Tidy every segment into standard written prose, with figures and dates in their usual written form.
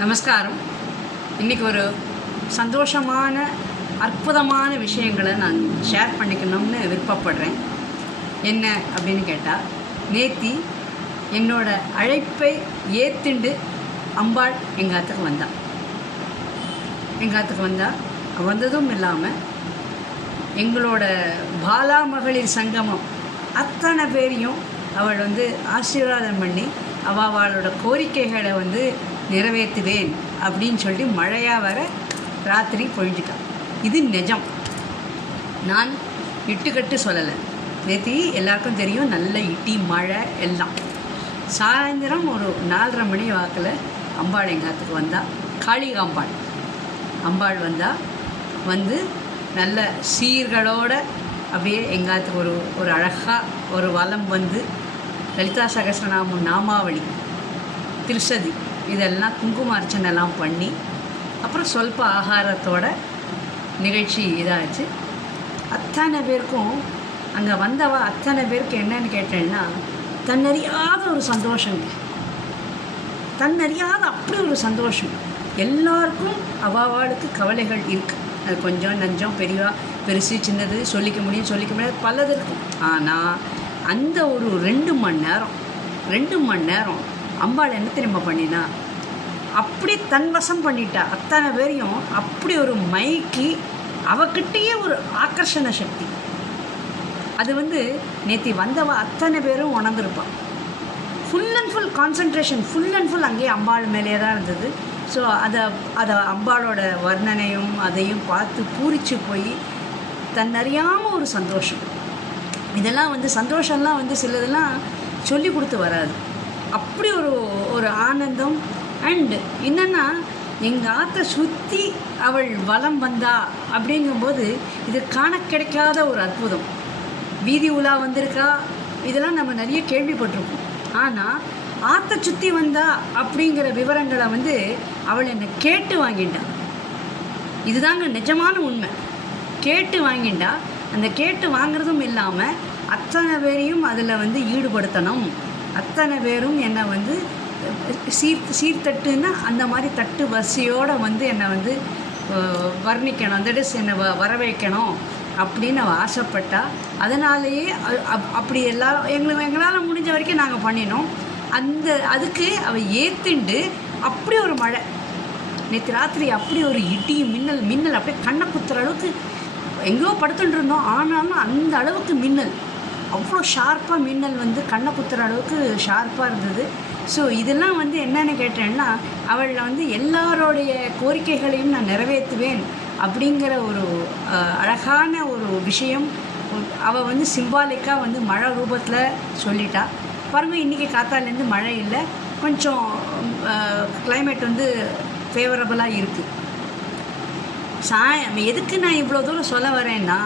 நமஸ்காரம். இன்றைக்கி ஒரு சந்தோஷமான அற்புதமான விஷயங்களை நான் ஷேர் பண்ணிக்கணும்னு விருப்பப்படுறேன். என்ன அப்படின்னு கேட்டால், நேத்தி என்னோட அழைப்பை ஏற்றுண்டு அம்பாள் எங்கள் ஆற்றுக்கு வந்ததும் இல்லாமல் எங்களோட பாலா மகளிர் சங்கமம் அத்தனை பேரையும் அவள் ஆசீர்வாதம் பண்ணி அவளோட கோரிக்கைகளை நிறைவேற்றுவேன் அப்படின்னு சொல்லி மழையாக வர ராத்திரி பொழிஞ்சிட்டான். இது நிஜம், நான் இட்டுக்கட்டு சொல்லலை. நேற்று எல்லாருக்கும் தெரியும், நல்ல இட்டி மழை எல்லாம். சாயந்தரம் ஒரு 4:30 மணி வாக்கில் அம்பாள் எங்காத்துக்கு வந்தால், காளிகாம்பாள் அம்பாள் வந்து நல்ல சீர்களோடு அப்படியே எங்காத்துக்கு ஒரு அழகாக ஒரு வலம் லலிதா சகஸ்ரநாமம் நாமாவளி திருசதி இதெல்லாம் குங்கும அர்ச்சனைலாம் பண்ணி, அப்புறம் சொல்ப ஆகாரத்தோட நிகழ்ச்சி இதாச்சு. அத்தனை பேருக்கும் அங்கே அத்தனை பேருக்கு என்னன்னு கேட்டேன்னா, தன்னறியாத ஒரு சந்தோஷங்க, தன்னறியாத அப்படி ஒரு சந்தோஷம். எல்லாருக்கும் அவாவாளுக்கு கவலைகள் இருக்குது. அது கொஞ்சம் நஞ்சம் பெருசு சின்னது சொல்லிக்க முடியாது பலது இருக்கும். ஆனால் அந்த ஒரு 2 மணி நேரம் அம்பாள் என்ன தெரியுமா பண்ணினா, அப்படி தன்வசம் பண்ணிட்டா. அத்தனை பேரையும் அப்படி ஒரு மைக்கி அவகிட்டயே ஒரு ஆக்கர்ஷண சக்தி. அது நேற்று அத்தனை பேரும் உணர்ந்துருப்பாள். Full and full concentration, full and full அங்கேயே அம்பாள் மேலேயே தான் இருந்தது. ஸோ அதை அம்பாளோட வர்ணனையும் அதையும் பார்த்து பூரிச்சு போய் தன்னறியாமல் ஒரு சந்தோஷம். இதெல்லாம் சந்தோஷம்லாம் சிலதெல்லாம் சொல்லி கொடுத்து வராது. அப்படி ஒரு ஆனந்தம். அண்டு என்னென்னா, எங்கள் ஆற்றை சுற்றி அவள் வலம் வந்தா அப்படிங்கும்போது இது காண கிடைக்காத ஒரு அற்புதம். வீதி உலா வந்திருக்கா, இதெல்லாம் நம்ம நிறைய கேள்விப்பட்டிருக்கோம். ஆனால் ஆற்றை சுற்றி வந்தா அப்படிங்கிற விவரங்களை அவள் என்னை கேட்டு வாங்கிட்டா. இதுதாங்க நிஜமான உண்மை. கேட்டு வாங்கிட்டா. அந்த கேட்டு வாங்குறதும் இல்லாமல் அத்தனை பேரையும் அதில் ஈடுபடுத்தணும். அத்தனை பேரும் என்னை சீர்தட்டுன்னா அந்த மாதிரி தட்டு வரிசையோடு என்னை வர்ணிக்கணும், தட் இஸ் என்னை வரவேற்கணும் அப்படின்னு அவள் ஆசைப்பட்டா. அதனாலேயே அப்படி எல்லாரும் எங்களால் முடிஞ்ச வரைக்கும் நாங்கள் பண்ணினோம். அதுக்கு அவள் ஏற்றுண்டு அப்படி ஒரு மழை. நேற்று ராத்திரி அப்படி ஒரு இடி மின்னல் அப்படியே கண்ணை குத்துற அளவுக்கு எங்கேயோ படுத்துட்டு இருந்தோம். ஆனாலும் அந்த அளவுக்கு மின்னல், அவ்வளோ ஷார்ப்பாக மின்னல் கண்ணை குத்துற அளவுக்கு ஷார்ப்பாக இருந்தது. ஸோ இதெல்லாம் என்னென்னு கேட்டேன்னா, அவளில் எல்லாரோடைய கோரிக்கைகளையும் நான் நிறைவேற்றுவேன் அப்படிங்கிற ஒரு அழகான ஒரு விஷயம் அவள் சிம்பாலிக்காக மழை ரூபத்தில் சொல்லிட்டா. பாருங்கள், இன்றைக்கி காத்தாலேருந்து மழை இல்லை, கொஞ்சம் கிளைமேட் ஃபேவரபுளாக இருக்குது. எதுக்கு நான் இவ்வளோ தூரம் சொல்ல வரேன்னா,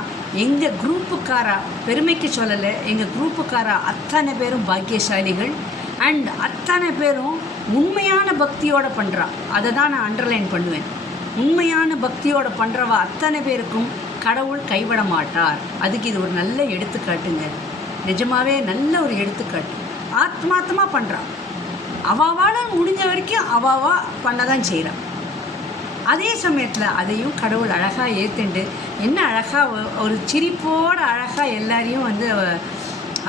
எங்கள் குரூப்புக்காரா, பெருமைக்கு சொல்லலை, எங்கள் குரூப்புக்காரா அத்தனை பேரும் பாக்கியசாலிகள். அண்ட் அத்தனை பேரும் உண்மையான பக்தியோடு பண்ணுறா. அதை தான் நான் அண்டர்லைன் பண்ணுவேன். உண்மையான பக்தியோடு பண்ணுறவா அத்தனை பேருக்கும் கடவுள் கைவிட மாட்டார். அதுக்கு இது ஒரு நல்ல எடுத்துக்காட்டுங்க. நிஜமாகவே நல்ல ஒரு எடுத்துக்காட்டு. ஆத்மார்த்தமாக பண்ணுறான். அவாவால் முடிஞ்ச வரைக்கும் அவாவா பண்ண தான் செய்கிறான். அதே சமயத்தில் அதையும் கடவுள் அழகாக ஏற்றுண்டு என்ன அழகாக ஒரு சிரிப்போடு அழகாக எல்லாரையும்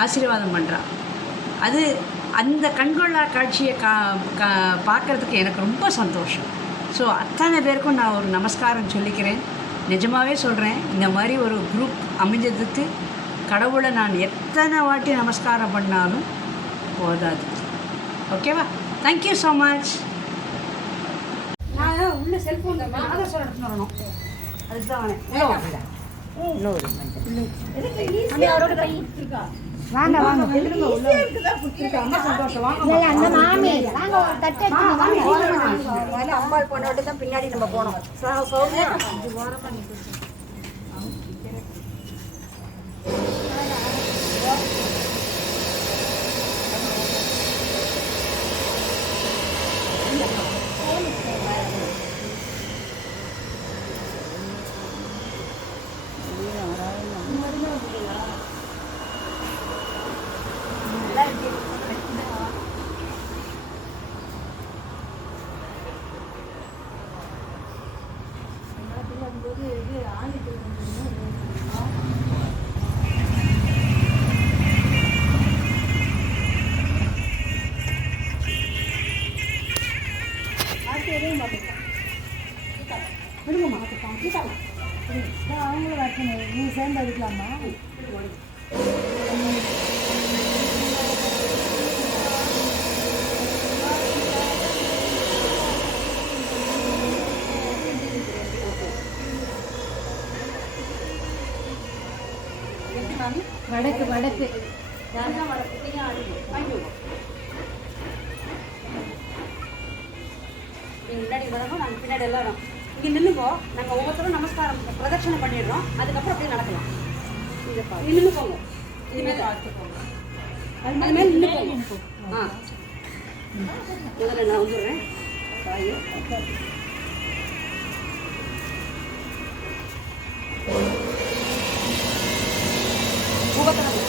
ஆசீர்வாதம் பண்ணுறான். அது அந்த கண்கொள்ளா காட்சியை பார்க்குறதுக்கு எனக்கு ரொம்ப சந்தோஷம். ஸோ அத்தனை பேருக்கும் நான் ஒரு நமஸ்காரம் சொல்லிக்கிறேன். நிஜமாகவே சொல்கிறேன், இந்த மாதிரி ஒரு குரூப் அமைஞ்சதுக்கு கடவுளை நான் எத்தனை வாட்டி நமஸ்காரம் பண்ணாலும் போதாது. ஓகேவா? Thank you so much. நான் உள்ள செல்ஃபோன் நாதஸ்வரம் எடுத்துன்னு வரணும். அதுக்கு தான் வாங்க வாங்க சந்தோஷம். அம்பாள் பொண்ணோட்டு தான் பின்னாடி நம்ம போனோம். அவங்களும் வைக்கணும். நீ சேர்ந்து எடுக்கலாமா? வடக்கு வடக்கு முன்னாடி வரணும். நாங்கள் பின்னாடி எல்லாரும் இங்கே நின்றுப்போ நாங்கள் ஒவ்வொருத்தரும் நமஸ்காரம் பிரதட்சணை பண்ணிடுறோம். அதுக்கப்புறம் அப்படியே நடக்கலாம். இங்கே நின்று போங்க. இனிமேல் அது மேலே நின்று போங்க. ஆ முதல்ல நான் வந்துடுறேன். தாய் முகத்தில்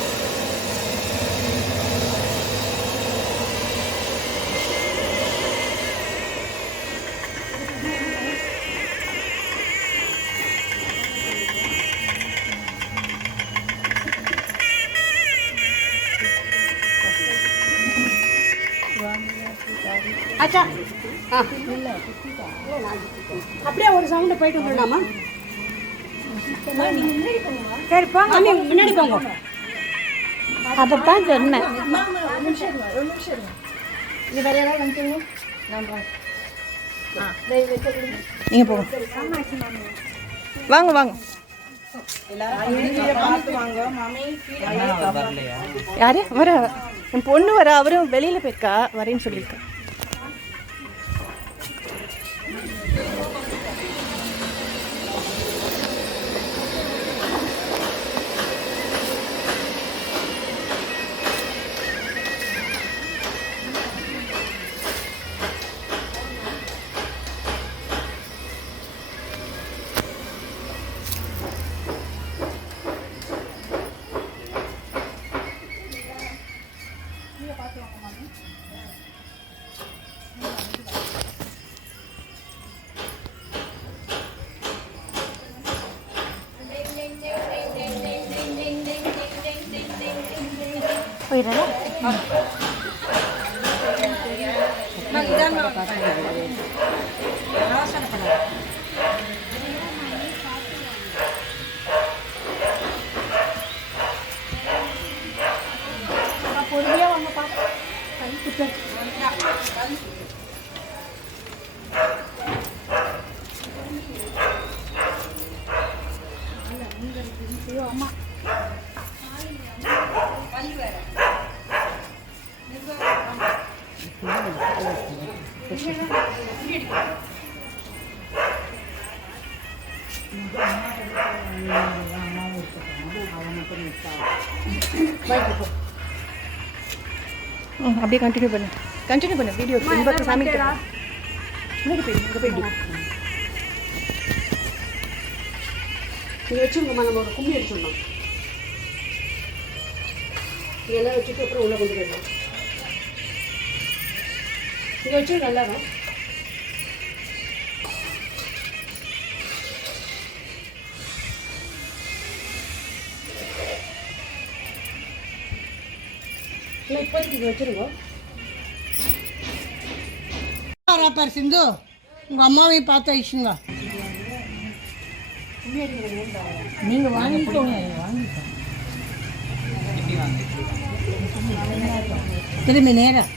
ஆச்சா ஆ அப்படியே ஒரு சவுண்டு போயிட்டு வந்துடலாமா? சரி போங்க, முன்னாடி போங்க. அதைத்தான் சொன்னேன். இது வேற ஏதாவது வந்துட்டீங்க? நீங்கள் போங்க, வாங்க வாங்க. யாரு வர? என் பொண்ணு வர. அவரும் வெளியில போயிருக்கா, வரேன்னு சொல்லியிருக்கா. போயிடுறேன். பொறுமையா வாங்கப்பா. அம்மா அப்படியே கண்டினியூ பண்ணு வீடியோ. இந்த சாமி இங்கே வச்சுருக்கோம்மா. நம்ம ஒரு கும்மி அடிச்சிடணும். இதெல்லாம் வச்சுட்டு அப்புறம் உள்ளே கொண்டு போயிடலாம். இங்கே வச்சு நல்லாதான் இப்போதைக்கு இங்கே வச்சுருங்க. பாரு சிந்து, உங்கள் அம்மாவையும் பார்த்து ஆயிடுச்சுங்க. நீங்கள் வாங்கிக்கோங்க. திரும்பி நேரம்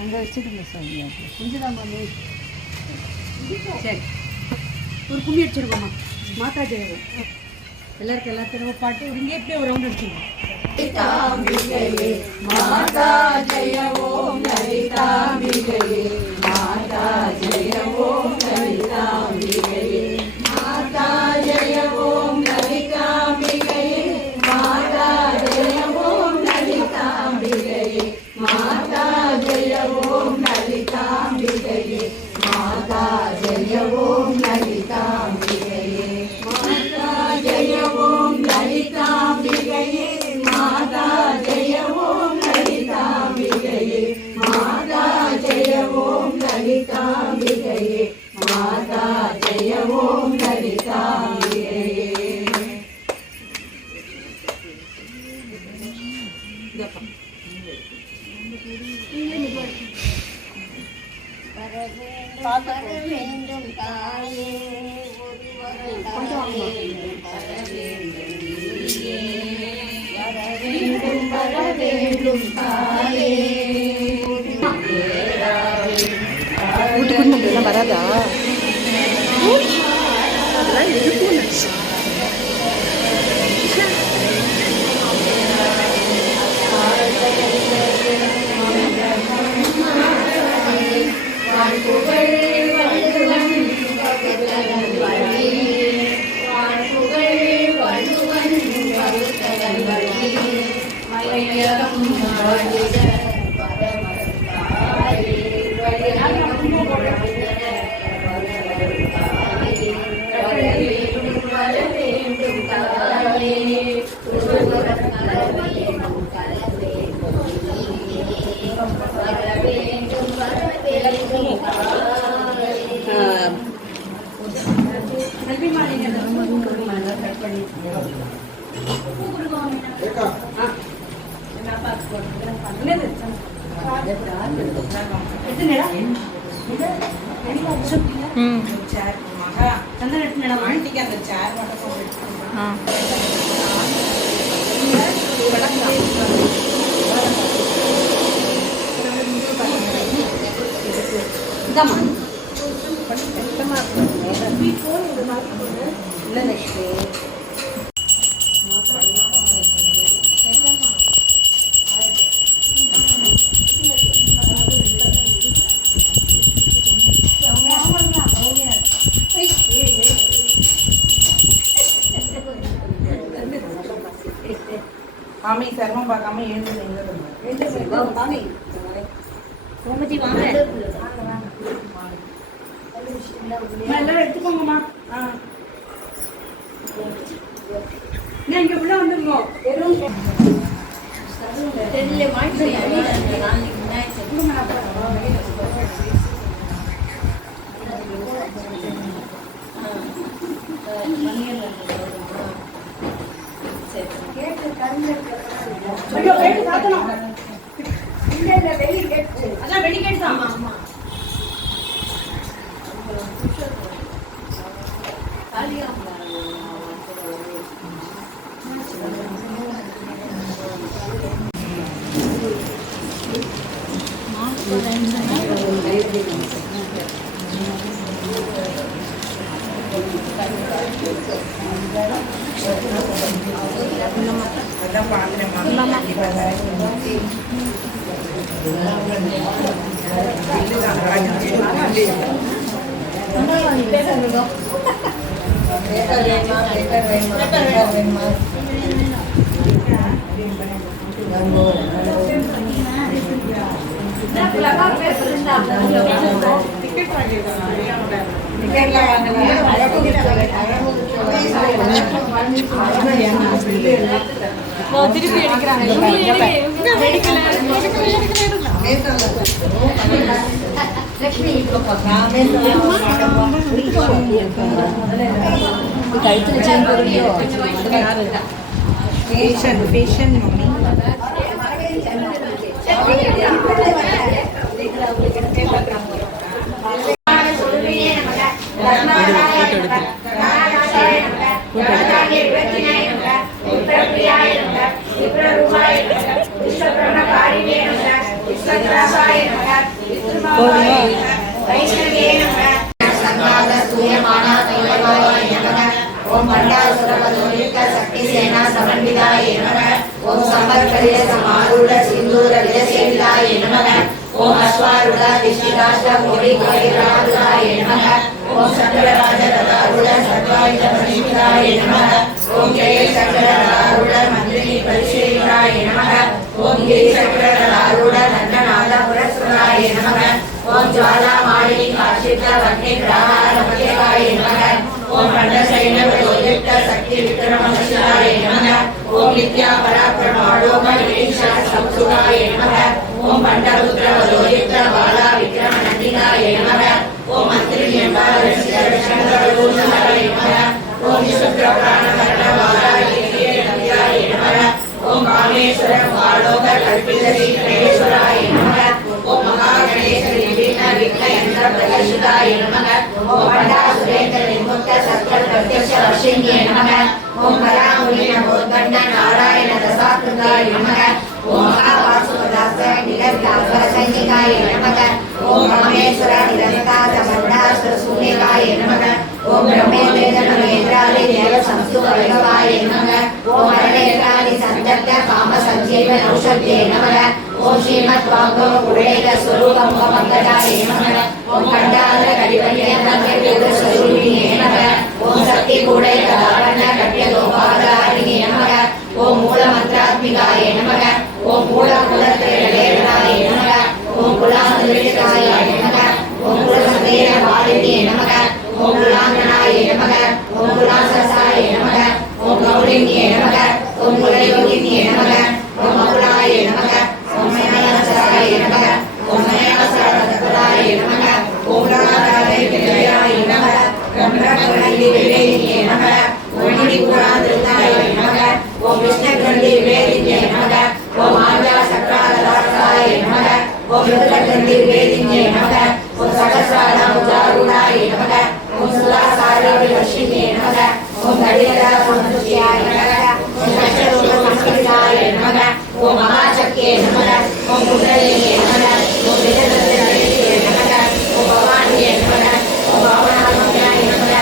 அங்கே வச்சுருங்க சாமி. கொஞ்சம் சரி, ஒரு கும்மி அடிச்சிருக்கோம்மா. மாதா ஜெயம் எல்லாருக்கும் எல்லாத்தையும் பாட்டு இங்கே எப்படியே ஒரு ரவுண்ட் அடிச்சிருக்கோம். மாதா ஜெய ஓம் லலிதாம்பிகையே, மாதா ஜெய ஓம் லலிதாம்பிகையே, மாதா ஜெய ஓம் லலிதாம்பிகையே, மாதா ஜெய ஓம் லலிதாம்பிகையே, மாதா ஜெய ஓம் லலிதாம்பிகையே, மாதா ஜெய ஓம் லலிதா வேண்டும் தாயே வர வேண்டும் தாயே வீட்டுக்கு மட்டும் வராதா அதெல்லாம் இருக்கும் நினச்சி மாமி சிரமம் பார்க்காம எழுந்து மாமி கோமதி வாங்க எல்லாரும் எடுத்துக்கோங்கம்மா. இங்க உள்ள வந்துருங்க. அதான் வெளிக்கேட்டு தான். திருப்பி எடுக்கிறாங்க. கழுத்துல செயின் போடுறியோ பேஷன் மம்மி ओम भंडासुरवदोलित शक्ति सेना समन्विताय नमः। ओम संवत्सरीय समारूढ़ सिंदूर विजयसेविताय नमः। ओम अश्वारूढ़ विष्णुराष्ट्र कोटि गौरीराजाय नमः। ओम चक्रराज रथारूढ़ सर्वायुध परिषदाय नमः। ओम जय चक्ररारूढ़ मंत्रिणी परिषेविताय नमः। ओम जय चक्ररारूढ़ नंदनाथ पुरस्कृताय नमः। ओम ज्वाला मालिनी काशित वह्नि प्रहार पतेकाय नमः। ओम खंडसैन्यवदोलित शक्ति विक्रमशिलाय नमः। ओम नित्या पराक्रमालोक ईशा संसुराय नमः। ओम पंडपुत्रवदोलित बाला विक्रम नंदिनाय नमः। ओम मंत्रिण्यम्बालशंकरदूषणाय नमः। ओम शुक्र प्राणकर्ण बाला नंदिनाय नमः। ओम कामेश्वर बालोक कल्पित श्रीकृष्णाय नमः। ओम महागणेश विघ्न विघ्न यंत्र महाभूताय नमः ओम पंडासुरेंद्र निर्मुक्त सत्य प्रत्यक्ष वर्षिण्ये नमः ओम परामुनि नमोद्गण्ड नारायण दशाकृताय नमः ओम महावासुदास निरस्तास संहिताय नमः ओम रामेश्वर निरस्ता समन्दास शून्यकाय नमः ओम ब्रह्मेन्द्र नमेन्द्रादि देव संस्तुत वैभवाय नमः ओम अरणेन्द्रादि संतप्त काम संजीवन औषधे नमः ओम श्रीमद् वाग्गम पुरेण स्वरूपम पंकजाय नमः ओम खंडाधर कटिवल्य मंत्र स्वरूपिणे नमः ओम शक्ति कूड़े धारण कट्य गोपादारिणे नमः ओम मूल मंत्रात्मिकाय नमः ओम मूल कुलत्रयलेनाय नमः ओम कुलांतरिताय नमः ओम कुलसंदेह वारिणे नमः ओम कुलांगनाय नमः ओम कुलाससाय नमः ओम गौरिण्ये नमः ओम कुलयोगिन्ये नमः ओम कुलाय नमः ओम मयासराय नमः ओम मयासराय नमः ओम राधाय नमः ब्रह्मणि विवेदिन्ये नमः ओम मणिपुरांतरिताय नमः ओम विष्णुगंधि विवेदिन्ये नमः ओम आजा सक्रादाय नमः ओम रुद्रगंधि विवेदिन्ये नमः ओम सहस्रानामुदारुणाय नमः ओम सुलासारविवर्षिणे नमः ओम गणेरा संस्कृत्याय नमः ओम शशरूपसंस्कृताय नमः ओम महाशक्ये नमः ओम कुंडलिने नमः ओम विजयदत्तये नमः ओम भवान्ये नमः ओम भावनात्मकाय नमः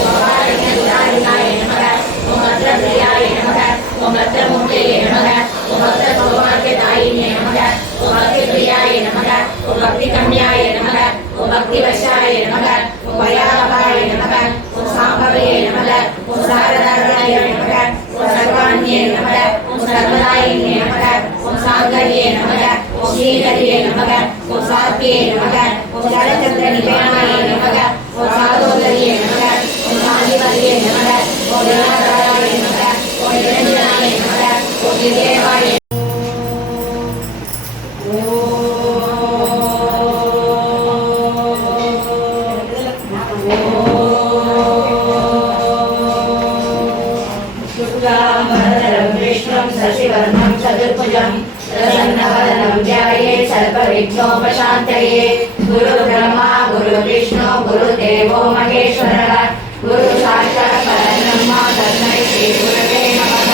ओम भवान्यदुरारिणाय नमः ओम भद्रप्रियाय नमः ओम भद्रमूर्तये नमः ओम भद्रसौभाग्यदायिने नमः ओम भक्तिप्रियाय नमः ओम भक्तिकन्याय नमः ओम भक्तिवशाय नमः ओम भयावहाय नमः ओम सांभवे नमः ओम शारदाय नमः ओम सर्वाण्ये नमः ओम सर्वदायिने नमः ओम सांगर्ये नमः ओम श्रीधर्ये नमः ओम सात्ये नमः ओम जलचन्द्रनिलयाय नमः ओम साधोदर्ये नमः ओम शान्तिवर्ये नमः ओम जनाधाराय नमः ओम निरञ्जनाय नमः ओम विदेवाय शशिवर्णं चतुर्भुजं प्रसन्नवदनं ध्यायेत् सर्वविघ्नोपशान्तये गुरुर्ब्रह्मा गुरुर्विष्णु गुरुदेवो महेश्वरः गुरुसाक्षात् परब्रह्म तस्मै श्रीगुरवे नमः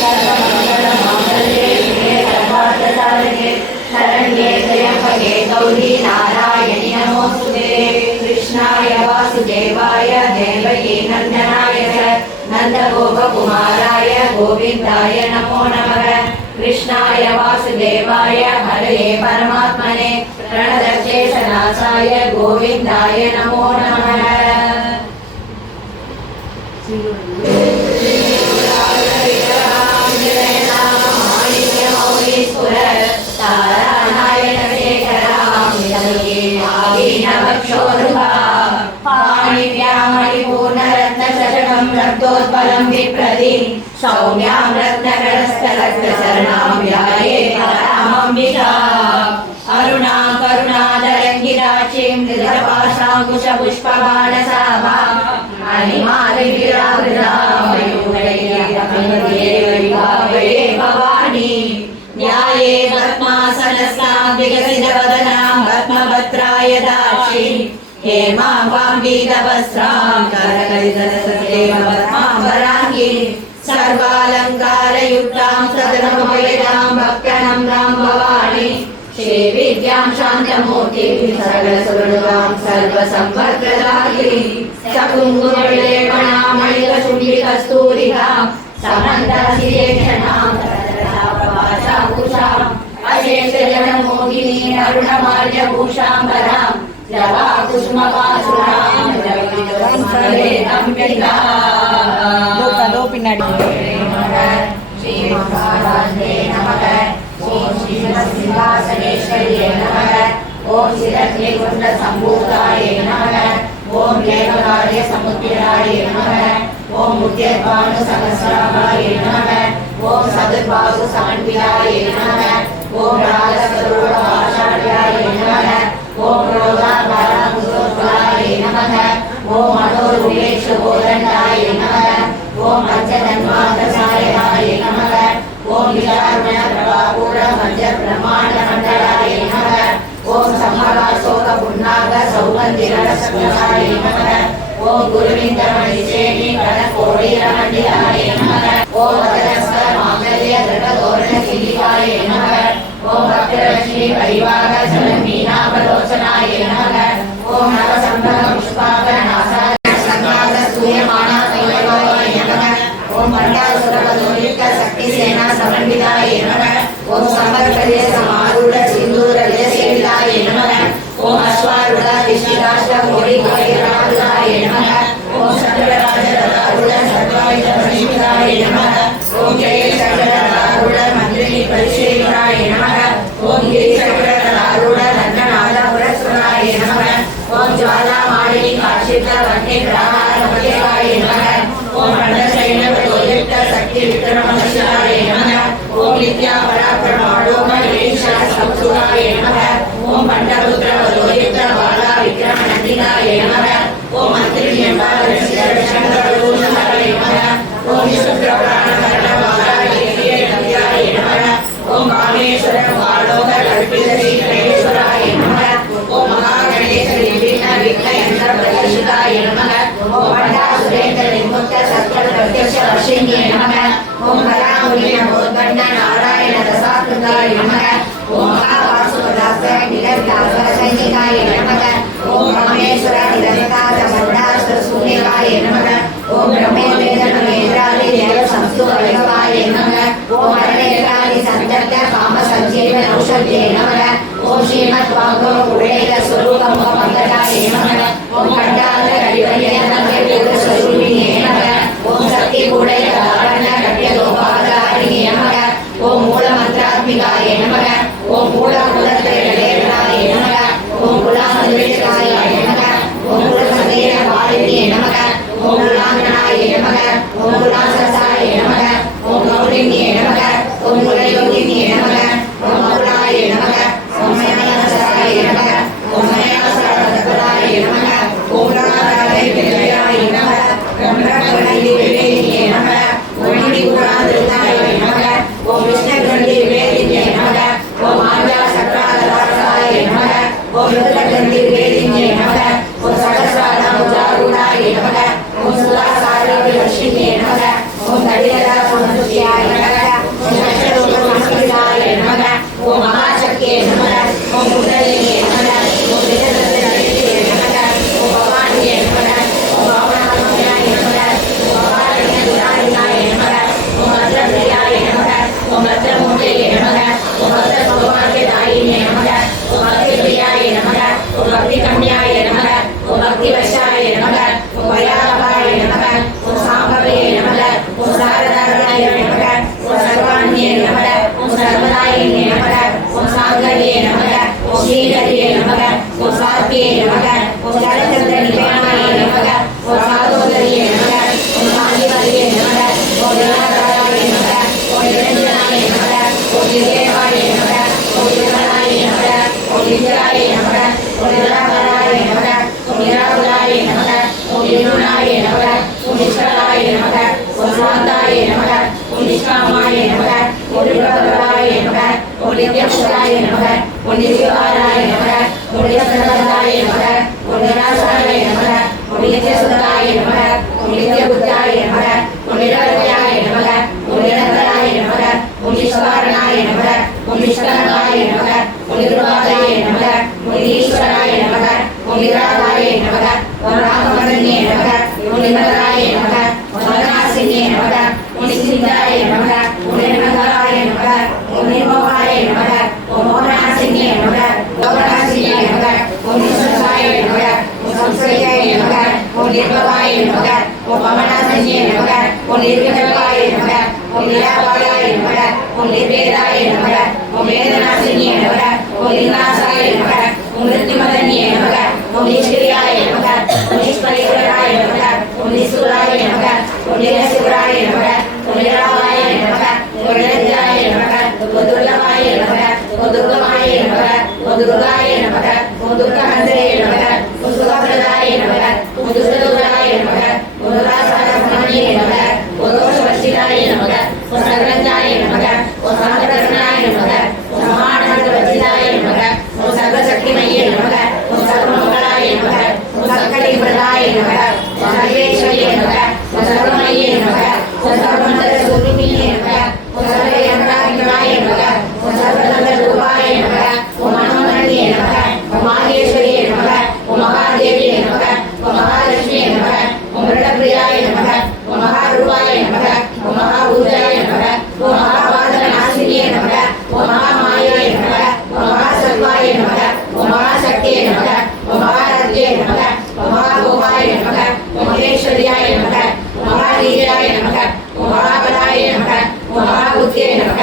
सर्वमङ्गलमाङ्गल्ये शिवे सर्वार्थसाधके शरण्ये त्र्यम्बके गौरी नारायणि नमोऽस्तुते कृष्णाय वासुदेवाय देवकी नन्दनाय च नन्दगोपकुमाराय गोविन्दाय नमो नमः कृष्णाय वासुदेवाय हरये परमात्मने प्रणतक्लेशनाशाय गोविन्दाय नमो नमः पाणिव्यामणिपूर्णरत्नशतकं रक्तोत्पलं विप्रति सौम्यां रत्नकरस्थलग्रचरणां ध्यायेत् परामम्बिका अरुणां करुणादरङ्गिराक्षीं धृतपाशाङ्कुशपुष्पबाणसाभाम् अनिमादिविरावृतां मयूरैर्यमङ्गले भवानी न्याये पद्मासनस्तां विकसितवदनां पद्मभद्राय दाक्षीं हेमां वाम्बीतवस्त्रां करकलितसदेव पद्माम्बराङ्गीं सर्वालङ्कारयुक्तां सदनोपयतां भक्तनम्रां भवानी श्रीविद्यां शान्तमूर्तिं सकलसुहृदां सर्वसम्पत्प्रदायिनीं सकुङ्कुमविलेपनां मणिकशुण्डिकस्तूरिकां समन्तशिरेक्षणां प्रभाशाङ्कुशाम् अशेषजनमोहिनीं अरुणमाल्यभूषाम्बरां जवाकुसुमपासुरां श्रीमहाराजे नमः ओम श्रीमत्सिंहासनेश्वर्ये नमः ओम शिरग्निकुण्डसम्भूताय नमः ओम देवकार्यसमुद्राय नमः ओम उद्यद्भानुसहस्राभाय नमः ओम सदुर्बाहुसमन्विताय नमः ओम राजसरोढभाषाढ्याय नमः ओम क्रोधाभारामुदोद्भवाय नमः ओम मनोरूपेक्षुगोदण्डाय नमः ओम पंचतन्मात्रसायकाय नमः ओम विचारणप्रभापूर्णमञ्जप्रमाणमण्डलाय नमः ओम सम्मराशोकपुण्णागसौगन्धिरसक சத்யசாயி நமக. ஓம் குருவிந்தமணி சேனி கடற்கோடி ரமணியாய நமக. ஓம் வதனஸ்த மாங்கல்ய திருடதோரண சிலிகாய நமக. ஓம் பக்தலட்சுமி பரிவாக ஜலமீனாபலோச்சனாய நமக. ஓம் நவசம்பக புஷ்பாக நாசாய சங்காத சூயமான கைவயோய நமக. ஓம் பண்டாசுரவதோலிக்க சக்தி சேனா சமன்விதாய நமக. ஓம் சமர்கரிய சமாரூட சிந்தூர விஜயசேவிதாய நமக. ஓம் அஸ்வாரூட விஷ்ணுராஷ்ட கோடி கோடிராஜாய நமக. ஓம் சந்திரராஜ ரதாரூட சர்வாயுத பரிஷ்மிதாய நமக. ஓம் ஜெய சக்கர ரதாரூட மந்திரினி பரிசேவிதாய நமக. ஓம் கிரி சக்கர ரதாரூட ரத்னநாத புரஸ்வராய நமக. ஓம் ஜ்வாலா மாலினி காஷித வன்னி பிரகார மதேவாய நமக. ஓம் பண்டசைன பிரயோஜித சக்தி விக்ரமசிவாய நமக. ஓம் நித்யா பராக்கிரமாலோக ஈஷா சம்சுராய நமக. ஓம் பண்டருத்ர பிரயோஜித பாலா விக்ரம நந்தினாய நமக. ஓம் மந்திரியம்பால சங்கரூனஹரே நமக. ஓம் சுக்ர பிராணஹர பாலா ஏகியே நந்தியாய நமக. ஓம் காமேஸ்வர பாலோக கல்பித ஸ்ரீகணேஸ்வராய நமக. ஓம் மகாகணேச விபின்ன விக்ன யந்திர பிரதர்ஷிதாய நமக. ஓம் பண்டாசுரேந்திர விமுக்த சத்கல் பிரத்யக்ஷ வர்ஷிண்யே நமக. ஓம் கலாமுனிய போத்கண்ட நாராயண தசாக்கிருதாய நமக. ஓம் மகாவாசுபதாஸ்த நிலவிலாச சைனிகாய நமக. ஓம் ராமேஸ்வர நிலவிலாச பண்டாஸ்த சூன்யகாய நமக. ஓம் பிரம்மேந்திர மேந்திராதி தேவ சம்ஸ்து வைபவாய நமக. ஓம் அரணேந்திராதி சந்தர்த்த காம சஞ்சீவ நௌஷத்யே நமக. ஓம் ஸ்ரீமத் வாகோ உடேக ஸ்வரூப மங்களாய நமக. ஓம் கண்டாத கடிவரிய நமக ஸ்வரூபிணியே நமக. ஓம் சக்தி கூடைய தாரண கட்யதோபாதாரிணியே நமக. ஓம் மூல மந்திராத்மிகாய நமக. ஓம் மூல குலத்ரயலேனாய நமக. ஓம் குலாமந்திரேஷாய நமக. ஓம் குலசந்தேன பாலினியே நமக. ஓம் குலாங்கனாய நமக. ஓம் குலாசசாய நமக. ஓம் கௌரிணியே நமக. ஓம் குலயோகினியே நமக. ஓம் அருளாய நமக. ஓம் மயாசாய நமக. ஓம் மயாசாய நமக. ஓம் ராதாய விஜயாய நமக. ஓம் ரங்கவல்லி விவேகினியே நமக. ஓம் மணிபுராந்திரதாய நமக. ஓம் விஷ்ணுகண்டி விவேகினியே நமக. ஓம் ஆஞ்சா சக்ராதாசாய நமக. ஓம் ருத்ரகண்டி விவேகினியே நமக. ஓம் சகஸ்ராதா உஜாரூடாய நமக. ஓம் சுதாசாரி லட்சுமியே நமக. ஓம் தடியதா சமதுஷ்யாய நமக. ஓம் சக்ரரூப சமஸ்கிருதாய நமக. ஓம் மகாசக்தியே நமக. ஓம் குண்டலினியே நமக. ஓம் விஜயதந்திரே நமக. ஓம் பவானியே நமக. ஓம் பாவனாத்மயாய நமக. ஓம் பவானியாய நமக. ஓம் பத்ரபிரியாய நமக. ஓம் பத்ரமூர்த்தியே நமக. ஓம் பத்ர சௌபாகியதாயினே நமக. ஓம் பக்திபிரியாய நமக. ஓம் பக்தி கன்யாய நமக. ஓம் பக்தி வசாய நமக. ஓம் வயாபாய நமக. ஓம் சாம்பவே நமக. ஓம் சாரதாரணாய நமக. ஓம் சர்வாண்யே நமக. ஓம் சர்வதாயினே நமக. ஓம் சாங்கரியே நமக. ஓம் ஸ்ரீஹரியே நமக. ஓம் சாத்தியே நமக. ஓம் ஜலச்சந்திர நிலையாய நமக. ஓம் சாதோதரியே நமக. ஓம் சாந்திவரியே நமக. ஓம் நிராகாராய நமக. ஓம் நிரஞ்சனாய நமக. ஓம் நிதேவாய நமக. ஓம் நிர்மலாய நமக. ஓம் நித்யாய நமக. ஓம் நிராகாராய நமக. ஓம் நிராகுலாய நமக. ஓம் நிர்குணாய நமக. ஓம் நிஷ்கலாய நமக. ஓம் சாந்தாய நமக. ஓம் நிஷ்காமாய நமக. ஓம் நிர்வபராய நமக. ஓம் நித்யபுராய நமக. ஓம் நிர்விகாராய நமக. ஓம் நிரசனதாய நமக. ஓம் நிராசாய நமக. ஓம் நித்யசுதாய நமக. ஓம் நித்யபுத்தாய நமக. ஓம் நிரவத்யாய நமக. ஓம் நிரந்தராய நமக. ஓம் நிஷ்காரணாய நமக. ஓம் நிஷ்கலனாய நமக. ஓம் நிர்வாகாய நமக. ஓம் ஈஸ்வராய நமக. ஓம் நிராகாய நமக. ஓம் ராமவதன்யே நமக. ஓம் நிர்மலராய நமக. ஓம் மகனாசின்யே நமக. ஓம் நிசிந்தாய நமக. ஓம் நிர்மலராய நமக. ஓம் நிர்மோகாய நமக. ஓம் மோகனாசின்யே நமக. மோகனாசின்யே நமக. ஓம் நிசசாய நமக. ஓம் சம்சயாய நமக. ஓம் நிர்மலாய நமக. ஓம் பவனாசின்யே நமக. ஓம் நிர்விகல்பாய நமக. ஓம் நிராபாலாய நமக. ஓம் நிர்வேதாய நமக. ஓம் வேதனாசின்யே நமக. ஓம் நிர்நாசாய நமக. ஓம் மிருத்யுமதன்யே நமக. ஓம் நிஷ்கிரியாய நமக. ஓம் நிஷ்பரிகராய நமக. ஓம் நிசூராய நமக. ஓம் நிரசிவராய நமக. ஓம் நிராவாய நமக. ஓம் நிரஞ்சனாய நமக. ஓம் துர்லபாய நமக. ஓம் துர்கமாய நமக. ஓம் துர்காய நமக. ஓம் துர்கஹந்தரே நமக. ஓம் சுகபிரதாய நமக. ஓம் துர்கதூராய நமக. ஓம் துராசாரசமணியே நமக. ஓம் தோஷவர்ஷிதாய நமக. ஓம் சர்வஞ்சாய நமக. ஓம் சாகரகணாய நமக. ஓம் மகானந்தவர்ஷிதாய நமக. ஓம் சர்வசக்திமயே நமக. ஓம் சர்வமங்களாய நமக. ஓம் सकलिप्रदाय नमः सर्वेश्वर्ये नमः सर्वमये नमः सर्वमंगलस्वरूपिणे नमः सर्वयंत्राग्नाय नमः सर्वतंत्ररूपाय नमः मनोन्मणिये नमः माहेश्वर्ये नमः महादेव्ये नमः महालक्ष्म्ये नमः मृडप्रियाय नमः महारूपाय नमः महाभूताय नमः महावादनाशिन्ये नमः महामायाय नमः महासत्वाय नमः महाशक्तिये नमः महारत्ये नमः महाभोगाय नमः महेश्वर्याय नमः महावीर्याय नमः महाबलाय नमः महाबुद्धये नमः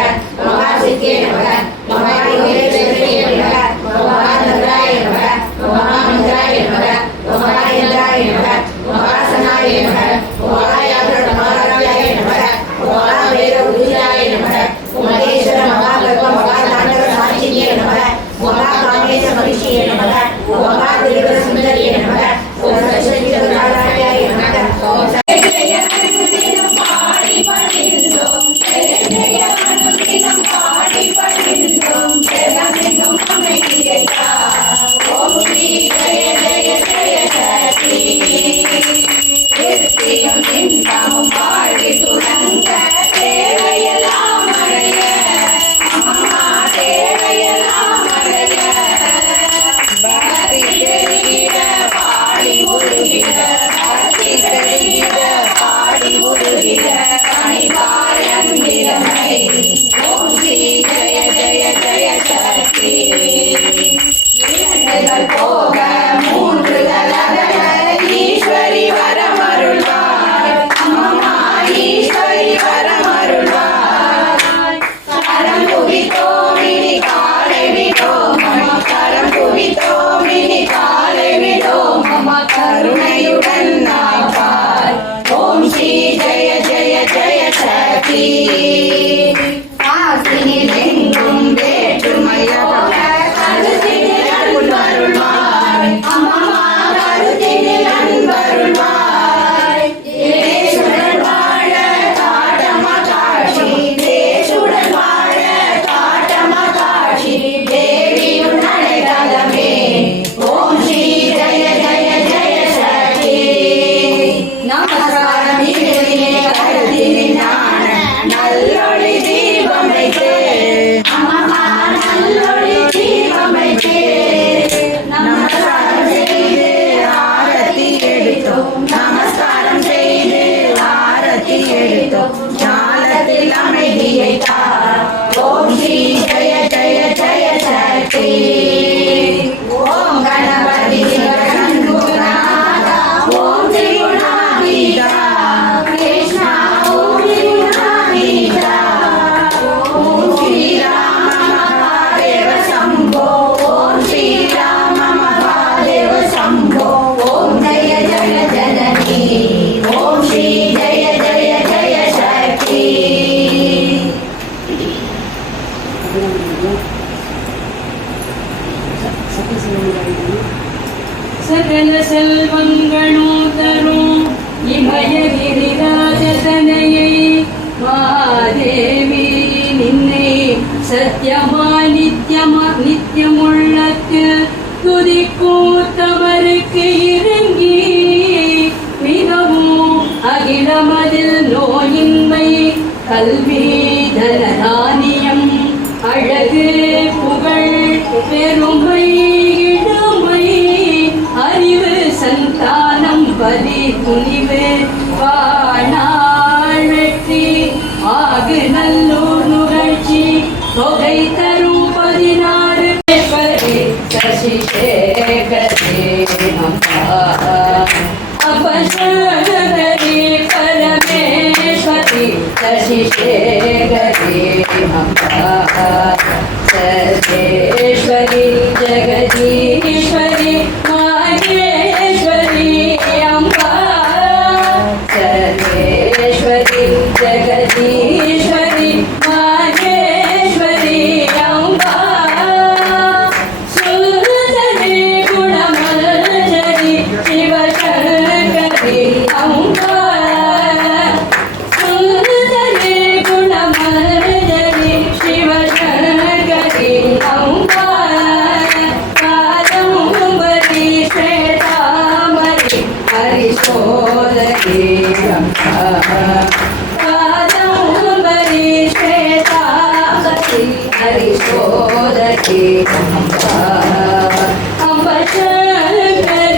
महासिद्ध्ये नमः महायोगेश्वर्ये नमः महानंदाय नमः महामंत्राय नमः महायंत्राय नमः महासनाय नमः महायात्राय नमः महाभैरवपूजाय नमः महेश्वर महागर्भ महादानव साक्षिये नमः महाकामेश महिषिये नमः महात्रिपुरसुन्दर्ये नमः सरस्वतीदेवताय नमः ஈஸ்வரி வரமருள்வாய் அம்மா ஈஸ்வரி வரமருள்வாய் கரம் குவித்தோமினி காலை விடோம் அம்மா கரம் குவித்தோமினி காலை விடோம் அம்மா கருணையுடன் நாப்பாய் ஓம் ஸ்ரீ ஜெய ஜெய ஜெய சக்தி காசினில் எங்கும் வேற்றுமையாக கருத்தினில் அருள்வாய் அம்மா கருத்தினில் அன்பருள்வாய் தேசுடன் வாழ காட்டமா காட்சி தேசுடன் வாழ காட்டமா காட்சி தேவியுன் அடைகலமே ஓம் ஸ்ரீ ஜெய ஜெய ஜெய சக்தி நமஸ்காரம் இறைவனே கருத்தினில் ஞான நல்லொளி தீபம் வைத்து அம்மா நல்லொளி தீபம் வைத்து நமஸ்காரம் செய்து ஆரத்தி எடுத்தோம் நமஸ்காரம் செய்து ஆரத்தி எடுத்தோம் ஞானத்தில் அமைதியை தார் ஓம் ஸ்ரீ ஜெய ஜெய ஜெய சக்தி ஓம் கணபதி சிவசண்முகநாதா ஓம் திரிகுணாதீதா கிருஷ்ணா ஓம் திரிகுணாதீதா ஓம் ஸ்ரீராம மகாதேவ சம்போ ஓம் ஸ்ரீராம மகாதேவ சம்போ ஓம் ஜெய ஜெய ஜனனி ஓம் ஸ்ரீ ஜெய ஜெய ஜெய சக்தி சகல செல்வங்களும் தரும் இமயகிரிராஜதனையை மாதேவி நின்னை சத்தியமா நித்தியமுள்ளத்தில் துதிக்கூத்தவருக்கு இறங்கி மிகவும் அகிலமதில் நோயின்மை கல்வி தனதானியம் அழகு புகழ் பெருமை இடுமை அறிவு சந்தானம் பலி துணிவு வாணாள் வெற்றி ஆகு நல்லூர் நுகழ்ச்சி தொகை தரும் 16 சசி சேகரே अपशरदे परमेश्वरी शशि शेखरे अम्बा सर्वेश्वरी जगदीश्वरी माहेश्वरी अम्बा सर्वेश्वरी जगदीश्वरी माहेश्वरी अम्बा सुंदरी गुणमंजरी शिवशंकरी अम्बा सुंदरी अम्बा शंकर